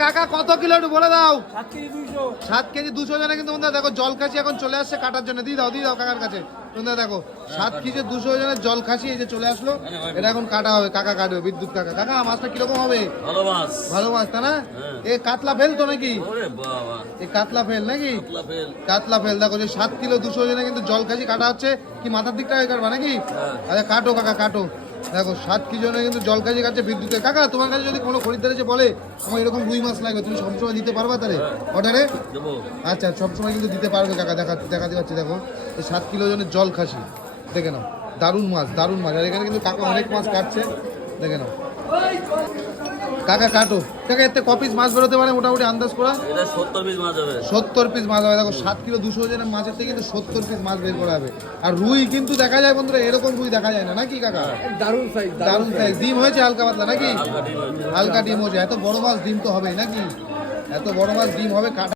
কাকা কত কিলো একটু বলে দাও? সাত কেজি দুশো জনে কিন্তু বন্ধুরা দেখো জল খাসি এখন চলে আসছে কাটার জন্য। দিয়ে দাও দিয়ে দাও কাকার কাছে। বন্ধুরা দেখো সাত কেজি দুশো জনের জল খাসি এই যে চলে আসলো। এটা এখন কাটা হবে কাকা কাটবে বিদ্যুৎ কাকা। কাকা মাছটা কীরকম হবে? ভালো মাছ। ভালো মাছ তা না? হ্যাঁ। এ কাতলা ফেল তো নাকি? ওরে এ কাতলা ফেল নাকি? কাতলা ফেল। দেখো যে সাত কিলো দুশো জনে কিন্তু জল খাসি কাটা হচ্ছে। কি মাথার দিকটা হয়ে কাটবা নাকি? হ্যাঁ। আচ্ছা কাটো কাকা কাটো। দেখো ষাট কি জনের কিন্তু জল কাছে কাটছে বিদ্যুতে কাকা তোমার কাছে যদি কোনো খরিদ্দার এসে বলে আমার এরকম রুই মাছ লাগবে তুমি সবসময় দিতে পারবা তাহলে? অর্ডারে আচ্ছা সবসময় কিন্তু দিতে পারবে কাকা দেখা দেখাতে পাচ্ছি দেখো। এই সাত কিলো জনের জল খাসি দেখে নাও। দারুণ মাছ দারুণ মাছ। আর এখানে কিন্তু কাকা অনেক মাছ কাটছে দেখে নাও। কাকা কাটো। কাকা এতে কপিস মাছ বেরোতে পারে মোটামুটি আন্দাজ করা? এটা সত্তর পিস মাছ হবে। সত্তর পিস মাছ হবে। দেখো সাত কিলো দুশো জনের মাছের থেকে কিন্তু সত্তর পিস মাছ বের করা হবে। আর রুই কিন্তু দেখা যায় বন্ধুরা এরকম রুই দেখা যায় না নাকি কাকা? দারুণ সাইজ দারুণ সাইজ ডিম হয়েছে হালকা পাতলা নাকি? হালকা ডিম হয়েছে। হালকা ডিম হয়েছে। এত বড় মাছ ডিম তো হবেই নাকি? এত বড় মাছ ডিম হবে কাটা